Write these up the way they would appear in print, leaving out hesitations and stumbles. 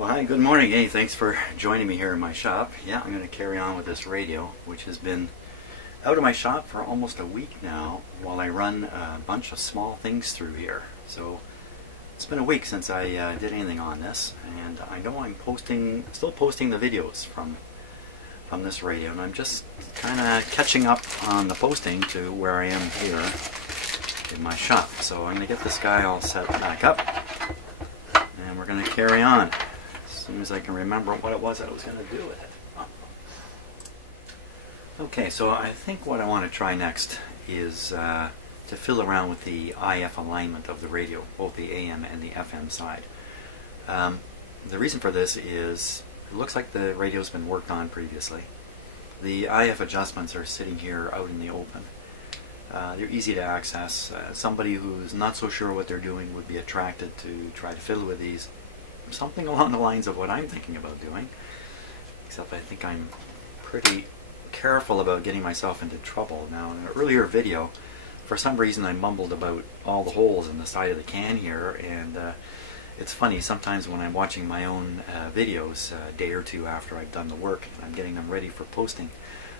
Well, hi, good morning. Hey, thanks for joining me here in my shop. Yeah, I'm going to carry on with this radio, which has been out of my shop for almost a week now while I run a bunch of small things through here. So it's been a week since I did anything on this, and I know I'm still posting the videos from this radio, and I'm just kind of catching up on the posting to where I am here in my shop. So I'm going to get this guy all set back up, and we're going to carry on as soon as I can remember what it was I was going to do with it. Okay, so I think what I want to try next is to fiddle around with the IF alignment of the radio, both the AM and the FM side. The reason for this is it looks like the radio's been worked on previously. The IF adjustments are sitting here out in the open. They're easy to access. Somebody who's not so sure what they're doing would be attracted to try to fiddle with these. Something along the lines of what I'm thinking about doing, except I think I'm pretty careful about getting myself into trouble. Now, in an earlier video, for some reason I mumbled about all the holes in the side of the can here, and it's funny, sometimes when I'm watching my own videos a day or two after I've done the work, I'm getting them ready for posting,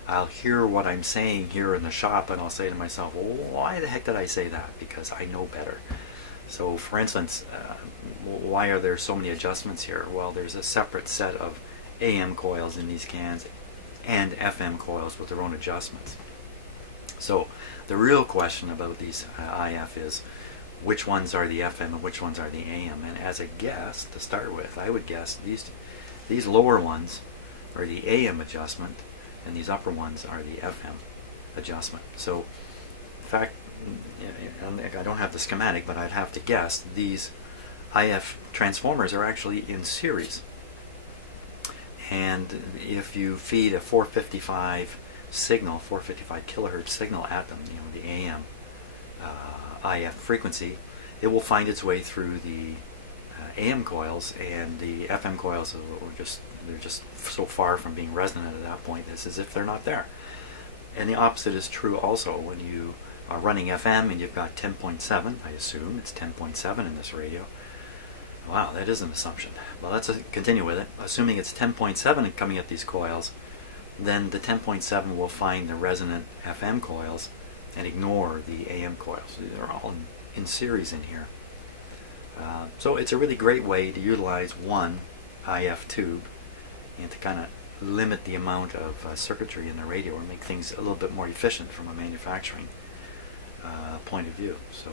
I'll hear what I'm saying here in the shop and I'll say to myself, well, why the heck did I say that? Because I know better. So for instance, why are there so many adjustments here? Well, there's a separate set of AM coils in these cans and FM coils with their own adjustments. So the real question about these IF is which ones are the FM and which ones are the AM. And as a guess, to start with, I would guess these lower ones are the AM adjustment and these upper ones are the FM adjustment. So in fact, I don't have the schematic, but I'd have to guess these IF transformers are actually in series. And if you feed a 455 signal, 455 kilohertz signal at them, you know, the AM IF frequency, it will find its way through the AM coils, and the FM coils they're just so far from being resonant at that point, it's as if they're not there. And the opposite is true also when you are running FM and you've got 10.7, I assume it's 10.7 in this radio. Wow, that is an assumption. Well, let's continue with it. Assuming it's 10.7 and coming at these coils, then the 10.7 will find the resonant FM coils and ignore the AM coils. They're all in series in here. So it's a really great way to utilize one IF tube and to kind of limit the amount of circuitry in the radio and make things a little bit more efficient from a manufacturing point of view. So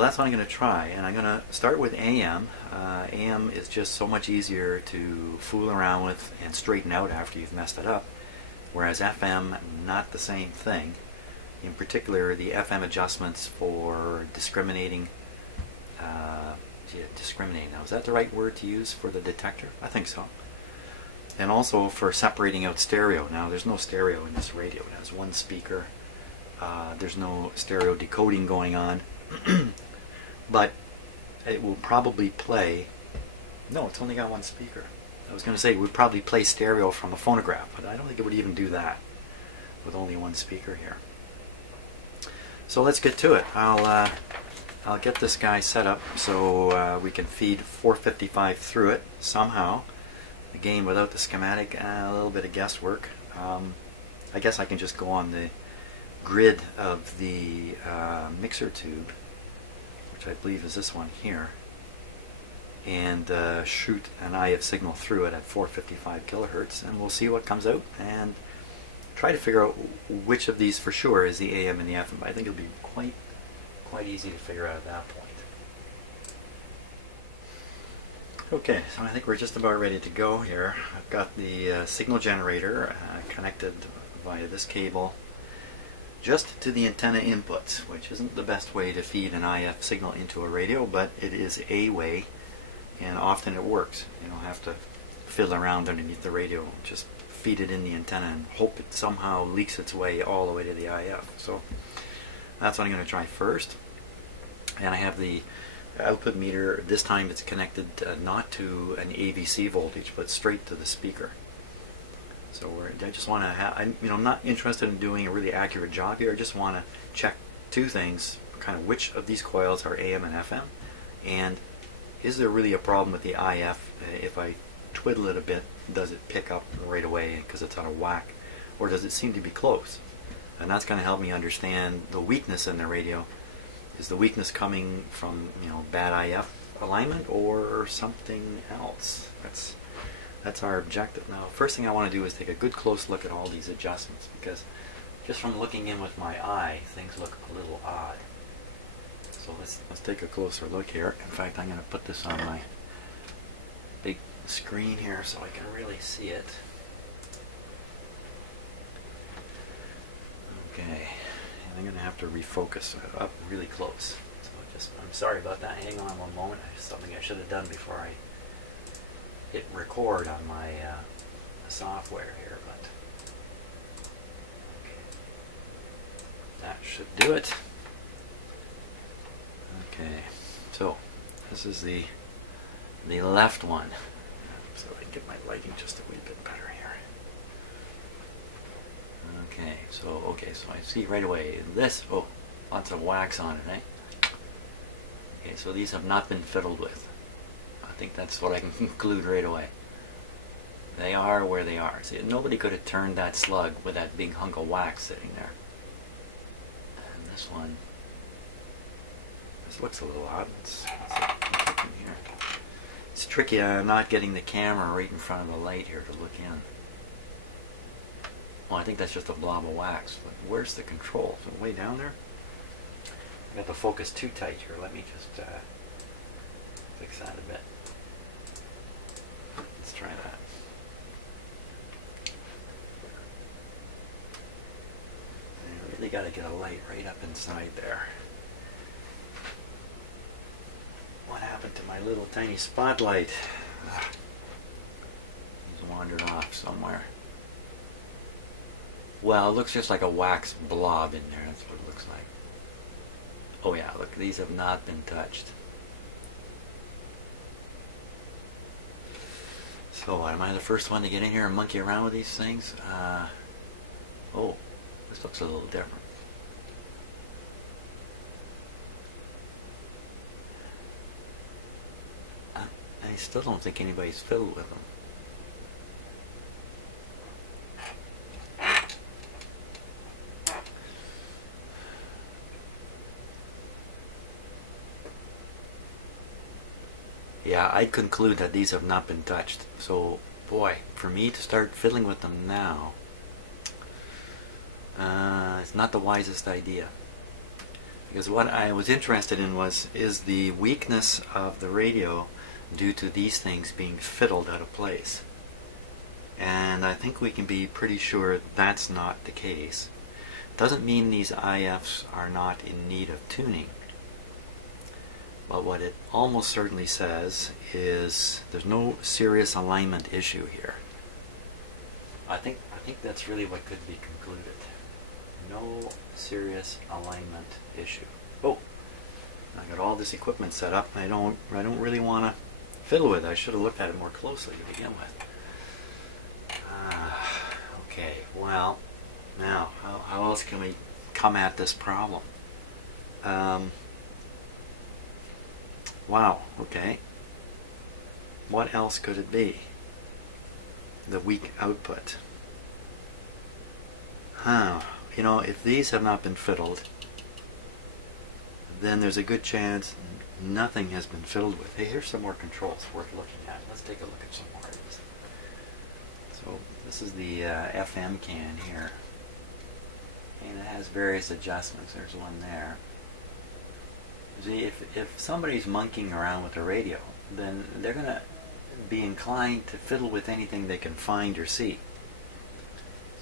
that's what I'm going to try, and I'm going to start with AM. AM is just so much easier to fool around with and straighten out after you've messed it up, whereas FM, not the same thing. In particular, the FM adjustments for discriminating, now is that the right word to use for the detector? I think so. And also for separating out stereo. Now there's no stereo in this radio. It has one speaker. There's no stereo decoding going on. But it will probably play, no, it's only got one speaker. I was going to say it would probably play stereo from a phonograph, but I don't think it would even do that with only one speaker here. So let's get to it. I'll get this guy set up so we can feed 455 through it somehow. Again, without the schematic, a little bit of guesswork. I guess I can just go on the grid of the mixer tube, which I believe is this one here, and shoot an IF signal through it at 455 kilohertz, and we'll see what comes out and try to figure out which of these for sure is the AM and the FM. I think it'll be quite easy to figure out at that point. Okay, so I think we're just about ready to go here. I've got the signal generator connected via this cable just to the antenna inputs, which isn't the best way to feed an IF signal into a radio, but it is a way, and often it works. You don't have to fiddle around underneath the radio, just feed it in the antenna and hope it somehow leaks its way all the way to the IF. So that's what I'm going to try first. And I have the output meter. This time it's connected not to an AVC voltage, but straight to the speaker. So I just want to I'm not interested in doing a really accurate job here. I just want to check two things, kind of which of these coils are AM and FM, and is there really a problem with the IF? If I twiddle it a bit, does it pick up right away because it's out of whack, or does it seem to be close? And that's going to help me understand the weakness in the radio. Is the weakness coming from, you know, bad IF alignment or something else? That's our objective. Now, first thing I want to do is take a good close look at all these adjustments, because just from looking in with my eye, things look a little odd. So let's take a closer look here. In fact, I'm going to put this on my big screen here so I can really see it. Okay, and I'm going to have to refocus up really close. So I'm sorry about that. Hang on one moment. Something I should have done before I hit record on my software here, but okay. That should do it. Okay, so this is the left one. So I can get my lighting just a wee bit better here. Okay, so I see right away this. Oh, lots of wax on it, eh? Okay, so these have not been fiddled with. I think that's what I can conclude right away. They are where they are. See, nobody could have turned that slug with that big hunk of wax sitting there. And this one, this looks a little odd. Let's look in here. It's tricky. I'm not getting the camera right in front of the light here to look in. Well, I think that's just a blob of wax. But where's the control? Is it way down there? I got the focus too tight here. Let me just fix that a bit. Let's try that. I really got to get a light right up inside there. What happened to my little tiny spotlight? It's wandered off somewhere. Well, it looks just like a wax blob in there. That's what it looks like. Oh yeah, look, these have not been touched. So, am I the first one to get in here and monkey around with these things? Oh, this looks a little different. I still don't think anybody's fiddled with them. Yeah, I'd conclude that these have not been touched. So, boy, for me to start fiddling with them now, it's not the wisest idea. Because what I was interested in is the weakness of the radio due to these things being fiddled out of place. And I think we can be pretty sure that's not the case. Doesn't mean these IFs are not in need of tuning. But what it almost certainly says is there's no serious alignment issue here. I think that's really what could be concluded. No serious alignment issue. Oh, I got all this equipment set up. I don't really want to fiddle with it. I should have looked at it more closely to begin with. Okay, well, now how else can we come at this problem? Wow, okay. What else could it be? The weak output. You know, if these have not been fiddled, then there's a good chance nothing has been fiddled with. Hey, here's some more controls worth looking at. Let's take a look at some more of these. So this is the FM can here. And it has various adjustments. There's one there. See, if somebody's monkeying around with the radio, then they're going to be inclined to fiddle with anything they can find or see.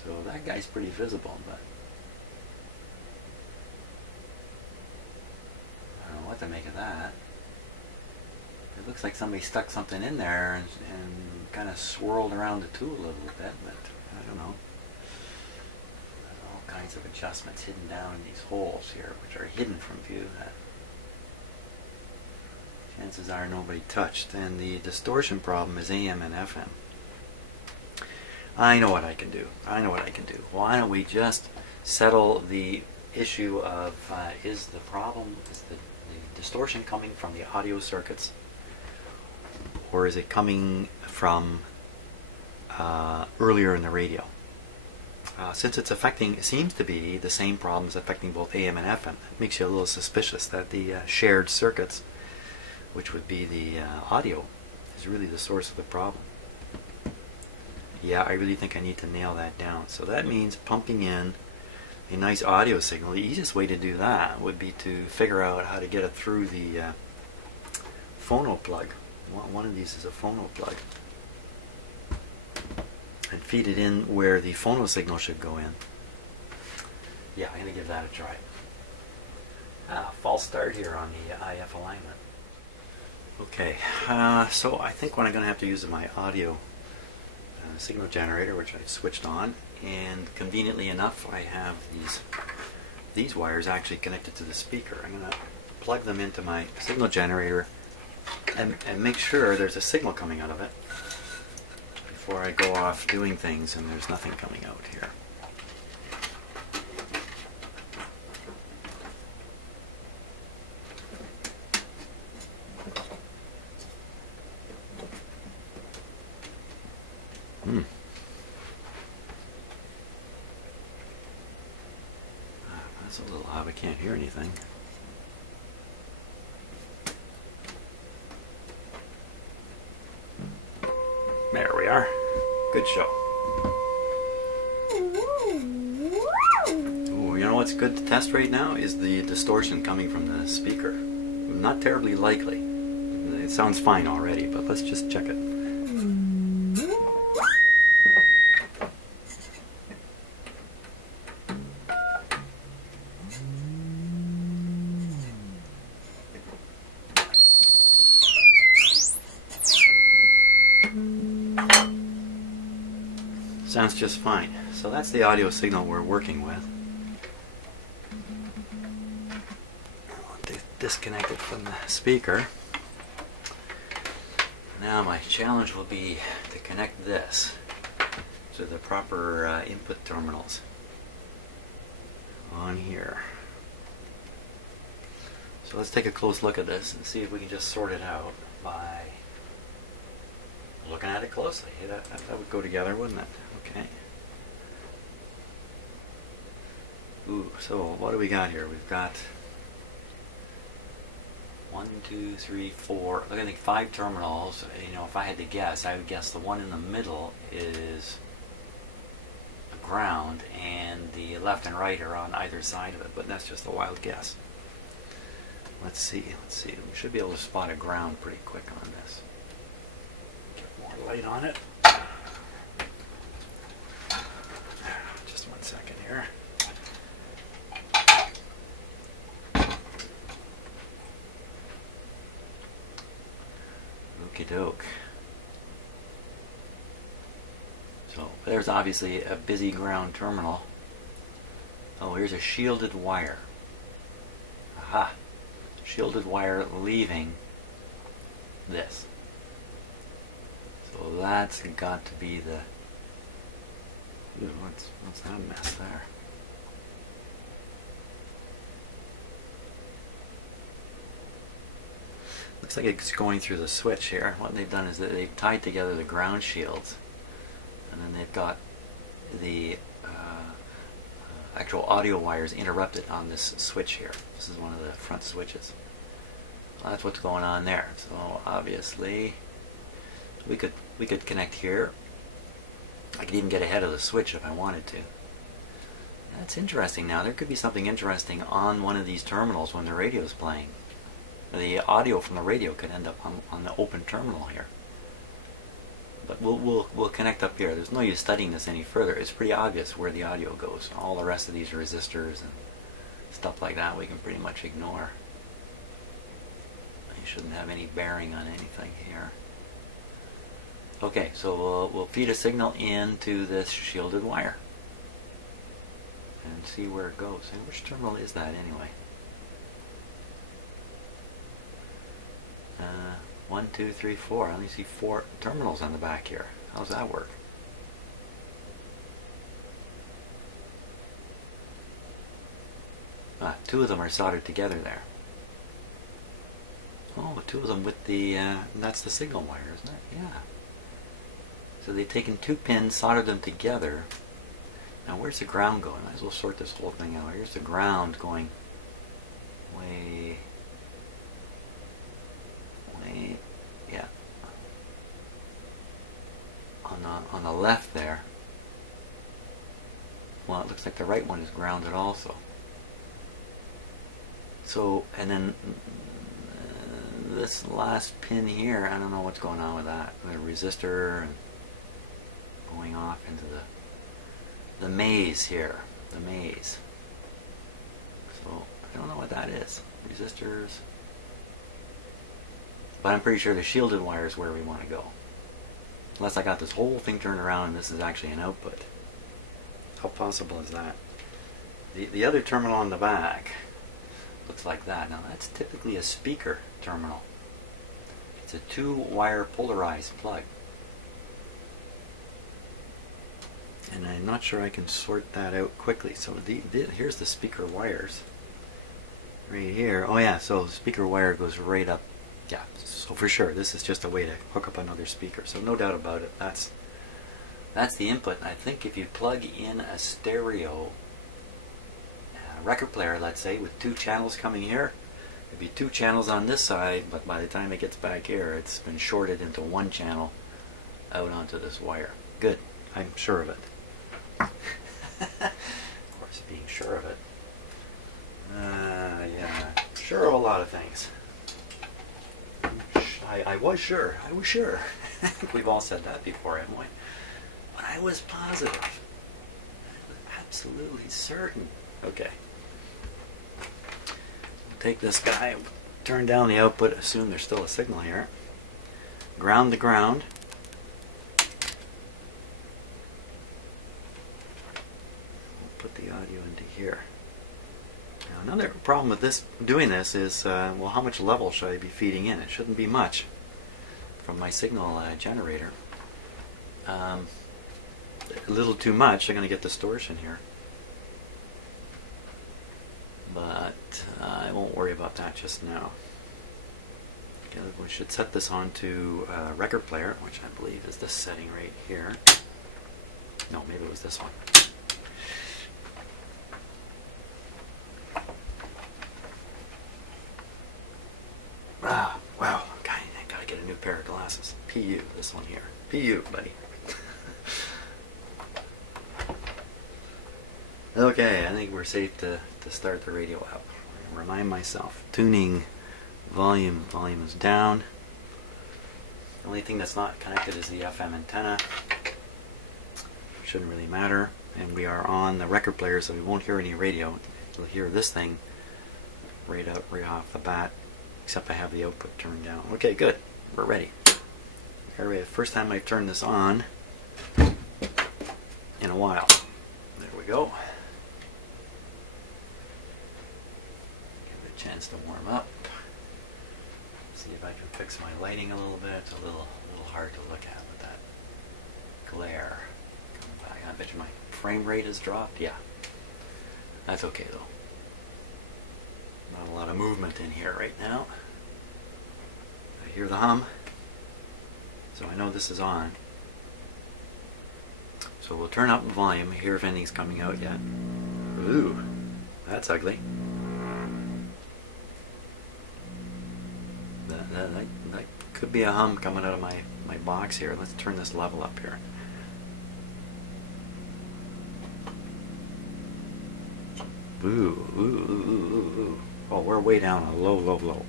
So that guy's pretty visible, but I don't know what to make of that. It looks like somebody stuck something in there and kind of swirled around the tool a little bit, but I don't know. There's all kinds of adjustments hidden down in these holes here, which are hidden from view. Chances are nobody touched. And the distortion problem is AM and FM. I know what I can do. Why don't we just settle the issue of is the distortion coming from the audio circuits, or is it coming from earlier in the radio? Since it's affecting, it seems to be the same problems affecting both AM and FM, it makes you a little suspicious that the shared circuits, which would be the audio, is really the source of the problem. Yeah, I really think I need to nail that down. So that means pumping in a nice audio signal. The easiest way to do that would be to figure out how to get it through the phono plug. One of these is a phono plug. And feed it in where the phono signal should go in. Yeah, I'm going to give that a try. False start here on the IF alignment. Okay, so I think what I'm going to have to use is my audio signal generator, which I switched on, and conveniently enough I have these wires actually connected to the speaker. I'm going to plug them into my signal generator and make sure there's a signal coming out of it before I go off doing things and there's nothing coming out here. That's a little odd. I can't hear anything. There we are. Good show. Ooh, you know what's good to test right now is the distortion coming from the speaker. Not terribly likely. It sounds fine already, but let's just check it. Sounds just fine. So that's the audio signal we're working with. I'll disconnect it from the speaker. Now my challenge will be to connect this to the proper input terminals on here. So let's take a close look at this and see if we can just sort it out by looking at it closely. That would go together, wouldn't it? Okay. Ooh, so what do we got here? We've got 1, 2, 3, 4. Look, I think 5 terminals. You know, if I had to guess, I would guess the one in the middle is a ground, and the left and right are on either side of it. But that's just a wild guess. Let's see. Let's see. We should be able to spot a ground pretty quick on this. Get more light on it. Just 1 second here. Okie doke. So there's obviously a busy ground terminal. Oh, here's a shielded wire. Aha! Shielded wire leaving this. So that's got to be the... Ooh, what's that mess there? Looks like it's going through the switch here. What they've done is that they've tied together the ground shields, and then they've got the actual audio wires interrupted on this switch here. This is one of the front switches. Well, that's what's going on there. So obviously we could connect here. I could even get ahead of the switch if I wanted to. That's interesting. Now there could be something interesting on one of these terminals when the radio's playing. The audio from the radio could end up on the open terminal here. But we'll connect up here. There's no use studying this any further. It's pretty obvious where the audio goes. All the rest of these resistors and stuff like that we can pretty much ignore. You shouldn't have any bearing on anything here. Okay, so we'll feed a signal into this shielded wire and see where it goes. And which terminal is that anyway? 1, 2, 3, 4. I only see 4 terminals on the back here. How does that work? Ah, 2 of them are soldered together there. Oh, two of them with the, that's the signal wire, isn't it? Yeah. So they've taken two pins, soldered them together. Now where's the ground going? Might as well sort this whole thing out. Here's the ground going way, yeah. On the left there. Well, it looks like the right one is grounded also. So, and then this last pin here, I don't know what's going on with that. The resistor and going off into the maze here. The maze. So, I don't know what that is. Resistors. But I'm pretty sure the shielded wire is where we want to go. Unless I got this whole thing turned around and this is actually an output. How possible is that? The other terminal on the back looks like that. Now that's typically a speaker terminal. It's a 2-wire polarized plug. And I'm not sure I can sort that out quickly. So here's the speaker wires. Right here. Oh yeah, so the speaker wire goes right up. Yeah, so for sure this is just a way to hook up another speaker. So no doubt about it. That's the input. I think if you plug in a stereo record player, let's say, with 2 channels coming here, it'd be 2 channels on this side, but by the time it gets back here, it's been shorted into 1 channel out onto this wire. Good. I'm sure of it. Of course, being sure of it. Yeah. Sure of a lot of things. I was sure. I was sure. I think we've all said that before, haven't we? But I was positive. I was absolutely certain. Okay. Take this guy, turn down the output, assume there's still a signal here. Ground to ground. We'll put the audio into here. Now another problem with this, doing this is, well, how much level should I be feeding in? It shouldn't be much from my signal generator. A little too much, I'm going to get distortion here. But I won't worry about that just now. Okay, we should set this onto a record player, which I believe is this setting right here. No, maybe it was this one. Ah, wow. Okay, I gotta get a new pair of glasses. PU, this one here. PU, buddy. Okay, I think we're safe to start the radio up. Remind myself. Tuning, volume is down. The only thing that's not connected is the FM antenna. Shouldn't really matter. And we are on the record player, so we won't hear any radio. We'll hear this thing right off the bat, except I have the output turned down. Okay, good. We're ready. First time I've turned this on in a while. There we go. Chance to warm up. See if I can fix my lighting a little bit. It's a little hard to look at with that glare coming back. I bet you my frame rate has dropped. Yeah, that's okay though. Not a lot of movement in here right now. I hear the hum, so I know this is on. So we'll turn up the volume, hear if anything's coming out yet. Ooh, that's ugly. That could be a hum coming out of my box here. Let's turn this level up here. Ooh, ooh, ooh, ooh, ooh. Oh, we're way down a low, low, low.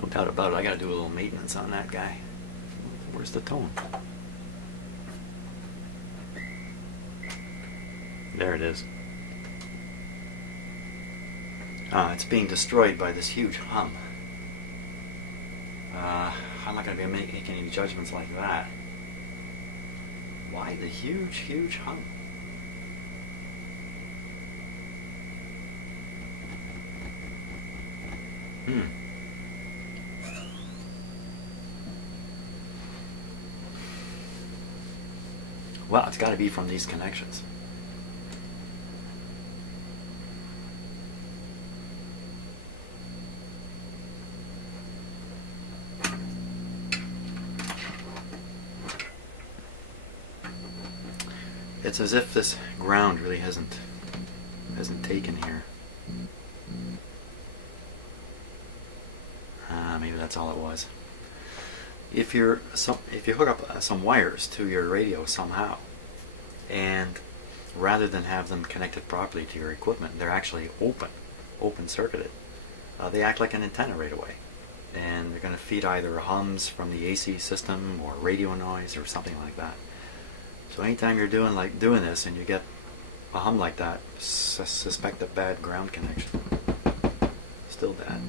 No doubt about it. I gotta do a little maintenance on that guy. Where's the tone? There it is. It's being destroyed by this huge hum. I'm not going to be making any judgments like that. Why the huge hum? Well, it's got to be from these connections. it's as if this ground really hasn't taken here. Maybe that's all it was. If you hook up some wires to your radio somehow, and rather than have them connected properly to your equipment, they're actually open circuited. They act like an antenna right away, and they're going to feed either hums from the AC system or radio noise or something like that. So anytime you're doing this and you get a hum like that, suspect a bad ground connection. Still bad.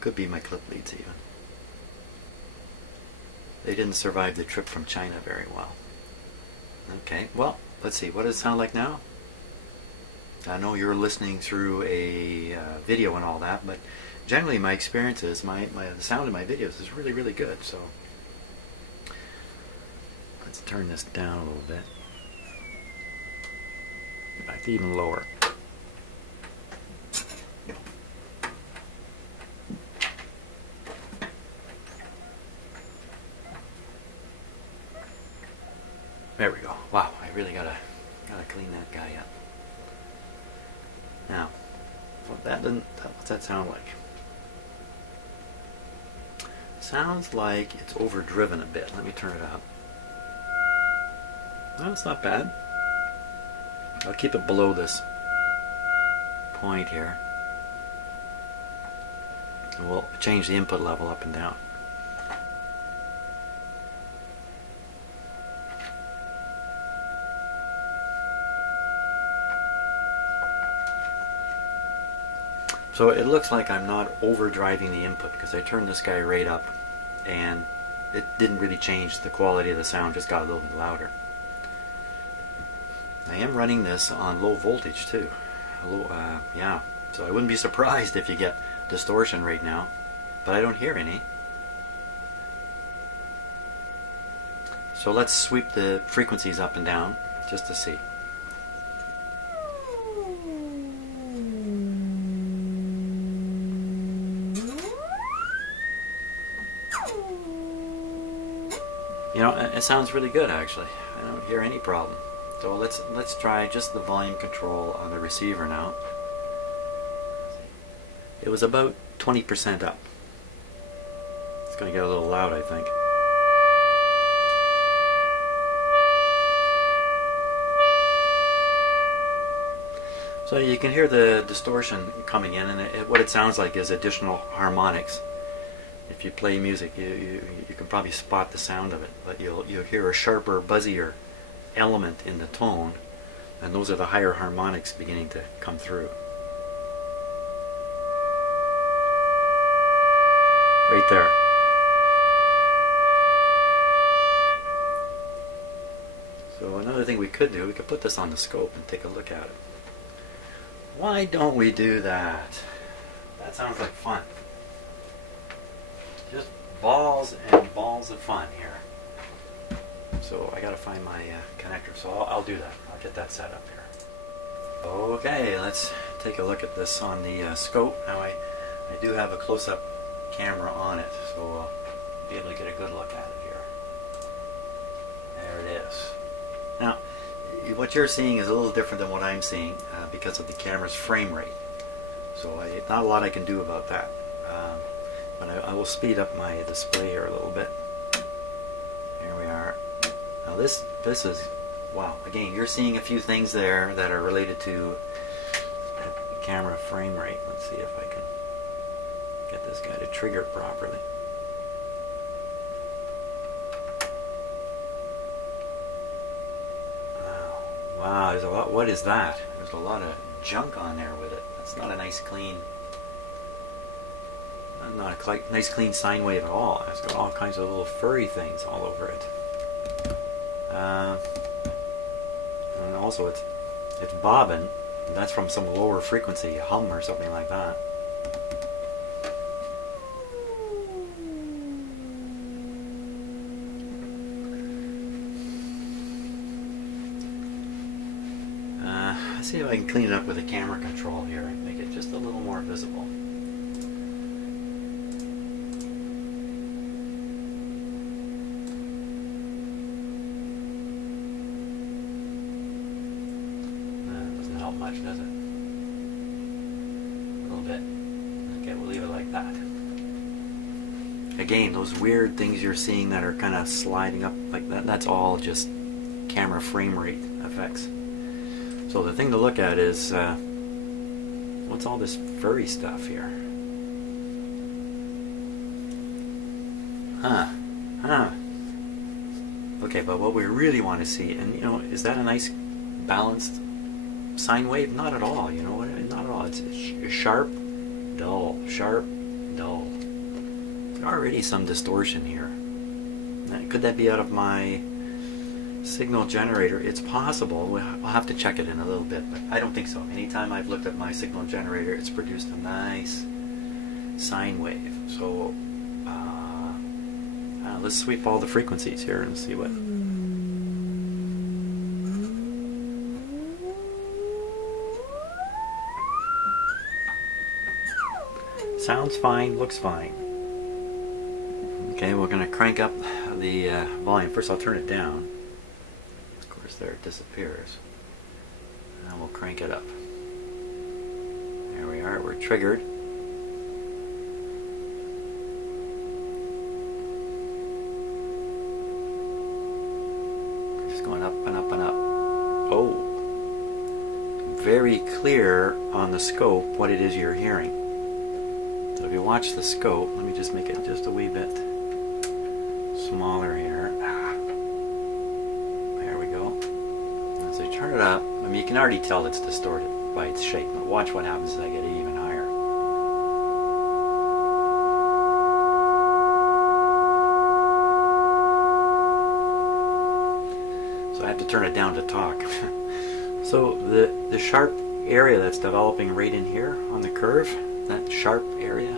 Could be my clip leads even. They didn't survive the trip from China very well. Okay, well, let's see. What does it sound like now? I know you're listening through a video and all that, but generally my experience is the sound of my videos is really, really good. So let's turn this down a little bit. In fact, even lower. There we go. Wow, I really gotta clean that guy up. Now, what's that sound like? Sounds like it's overdriven a bit. Let me turn it up. Well, it's not bad. I'll keep it below this point here. And we'll change the input level up and down. So it looks like I'm not overdriving the input because I turned this guy right up and it didn't really change the quality of the sound, just got a little bit louder. I am running this on low voltage too. Yeah, so I wouldn't be surprised if you get distortion right now, but I don't hear any. So let's sweep the frequencies up and down just to see. You know, it sounds really good actually. I don't hear any problem. So let's try just the volume control on the receiver now. It was about 20% up. It's going to get a little loud, I think. So you can hear the distortion coming in, and what it sounds like is additional harmonics. If you play music, you can probably spot the sound of it, but you'll hear a sharper, buzzier element in the tone, and those are the higher harmonics beginning to come through. Right there. So another thing we could do, we could put this on the scope and take a look at it. Why don't we do that? That sounds like fun. Just balls and balls of fun here. So I gotta find my connector, so I'll do that. I'll get that set up here. Okay, let's take a look at this on the scope. Now I do have a close-up camera on it, so I'll be able to get a good look at it here. There it is. Now, what you're seeing is a little different than what I'm seeing because of the camera's frame rate. So not a lot I can do about that. But I will speed up my display here a little bit. Here we are. Now this is, wow, again, you're seeing a few things there that are related to camera frame rate. Let's see if I can get this guy to trigger properly. Wow, there's a lot. What is that? There's a lot of junk on there with it. That's not a nice clean, not a nice clean sine wave at all. It's got all kinds of little furry things all over it. And also it's bobbing. And that's from some lower frequency hum or something like that. Let's see if I can clean it up with a camera control here and make it just a little more visible. much, does it? A little bit. Okay, we'll leave it like that. Again, those weird things you're seeing that are kind of sliding up like that, that's all just camera frame rate effects. So the thing to look at is, what's all this furry stuff here? Okay, but what we really want to see, and you know, is that a nice balanced sine wave? Not at all, you know, not at all. It's sharp, dull, sharp, dull. There's already some distortion here. Could that be out of my signal generator? It's possible. We'll have to check it in a little bit, but I don't think so. Anytime I've looked at my signal generator, it's produced a nice sine wave. So let's sweep all the frequencies here and see what. Sounds fine, looks fine. Okay, we're going to crank up the volume. First I'll turn it down. Of course there it disappears. And we'll crank it up. There we are, we're triggered. Just going up and up and up. Oh! Very clear on the scope what it is you're hearing. So if you watch the scope, let me just make it just a wee bit smaller here. There we go. As I turn it up, I mean, you can already tell it's distorted by its shape. But watch what happens as I get it even higher. So I have to turn it down to talk. So the sharp area that's developing right in here on the curve, that sharp area,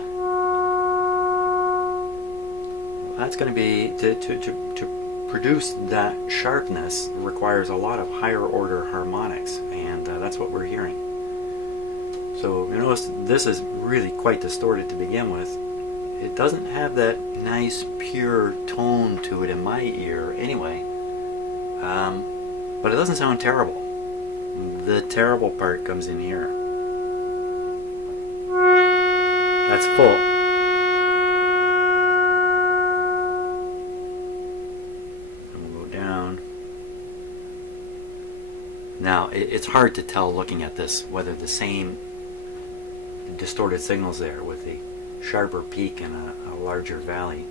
that's going to be, to produce that sharpness requires a lot of higher order harmonics, and that's what we're hearing. So you notice this is really quite distorted to begin with. It doesn't have that nice pure tone to it in my ear anyway, but it doesn't sound terrible. The terrible part comes in here. That's full. And we'll go down. Now, it's hard to tell looking at this whether the same distorted signal's there with the sharper peak and a larger valley.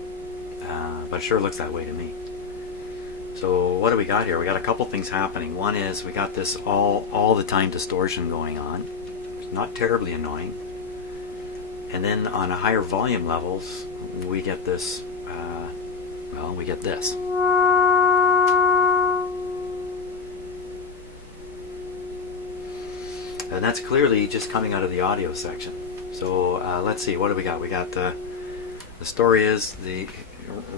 But it sure looks that way to me. So what do we got here? We got a couple things happening. One is we got this all the time distortion going on. It's not terribly annoying. And then on a higher volume levels, we get this, well, we get this. And that's clearly just coming out of the audio section. So let's see, what do we got? We got the story is the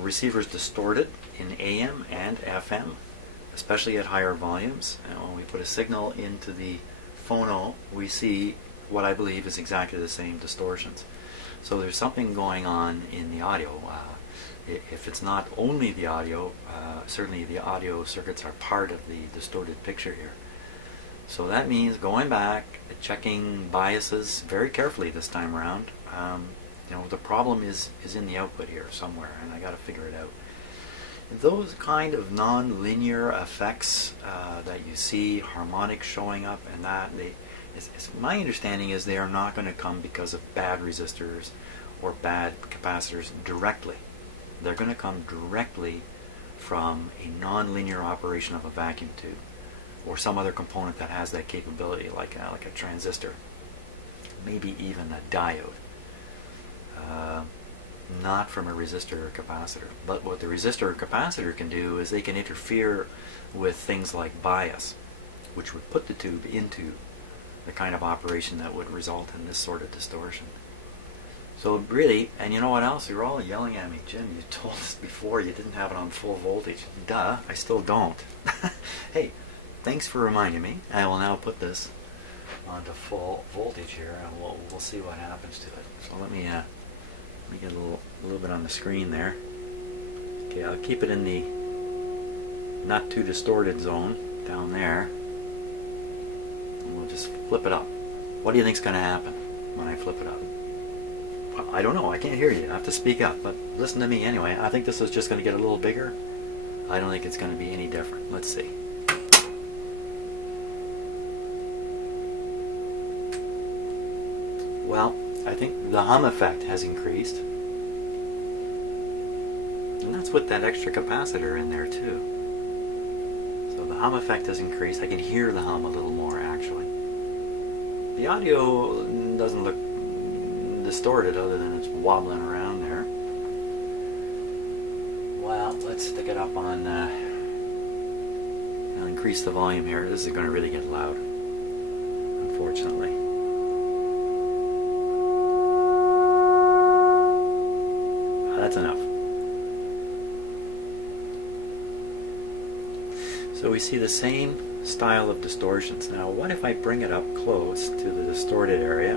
receiver's distorted in AM and FM, especially at higher volumes. And when we put a signal into the phono, we see what I believe is exactly the same distortions. So there's something going on in the audio. If it's not only the audio, certainly the audio circuits are part of the distorted picture here. So that means going back, checking biases very carefully this time around. You know, the problem is in the output here somewhere, and I got to figure it out. Those kind of non-linear effects that you see, harmonics showing up, and that my understanding is they are not going to come because of bad resistors or bad capacitors directly. They're going to come directly from a non-linear operation of a vacuum tube or some other component that has that capability, like a transistor, maybe even a diode. Not from a resistor or capacitor. But what the resistor or capacitor can do is they can interfere with things like bias, which would put the tube into the kind of operation that would result in this sort of distortion. So really, and you know what else? You're all yelling at me, Jim, you told us before you didn't have it on full voltage. Duh, I still don't. Hey, thanks for reminding me. I will now put this onto full voltage here, and we'll see what happens to it. So let me get a little bit on the screen there. Okay, I'll keep it in the not too distorted zone down there. And we'll just Flip it up. What do you think's going to happen when I flip it up? Well, I don't know. I can't hear you. I have to speak up. But listen to me anyway. I think this is just going to get a little bigger. I don't think it's going to be any different. Let's see. Well, I think the hum effect has increased. And that's with that extra capacitor in there too. So the hum effect has increased. I can hear the hum a little more actually. The audio doesn't look distorted other than it's wobbling around there. Well, let's stick it up on, I'll increase the volume here. This is going to really get loud, unfortunately. That's enough. So we see the same style of distortions. Now what if I bring it up close to the distorted area,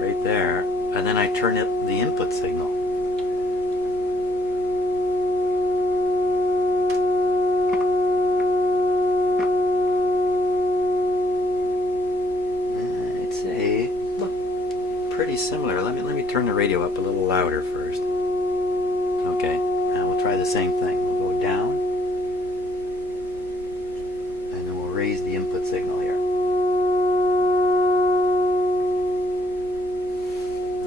right there, and then I turn the input signal. I'd say look pretty similar. Let me turn the radio up a little louder first. Okay, and we'll try the same thing. We'll go down, and then we'll raise the input signal here.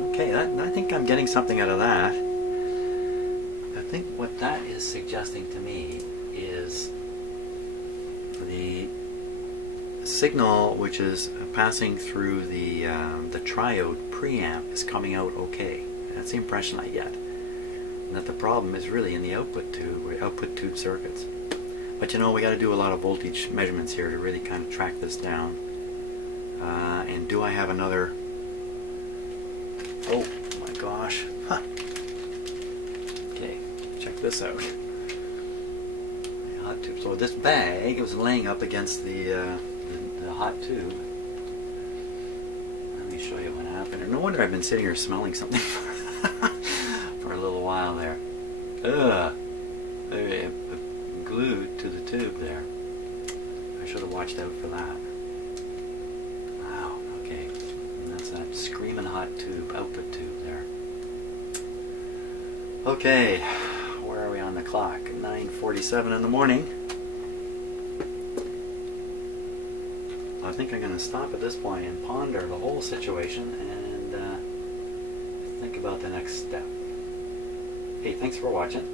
Okay, I think I'm getting something out of that. I think what that is suggesting to me is the signal which is passing through the triode preamp is coming out okay. That's the impression I get. And that the problem is really in the output tube circuits. But you know, we got to do a lot of voltage measurements here to really kind of track this down. And do I have another? Oh my gosh! Huh. Okay, check this out. The hot tube. So this bag was laying up against the hot tube. Let me show you what happened. No wonder I've been sitting here smelling something for a little while there. Ugh. Glued to the tube there. I should have watched out for that. Wow, okay. And that's that screaming hot tube, output tube there. Okay, where are we on the clock? 9:47 in the morning. I think I'm going to stop at this point and ponder the whole situation and think about the next step. Hey, thanks for watching.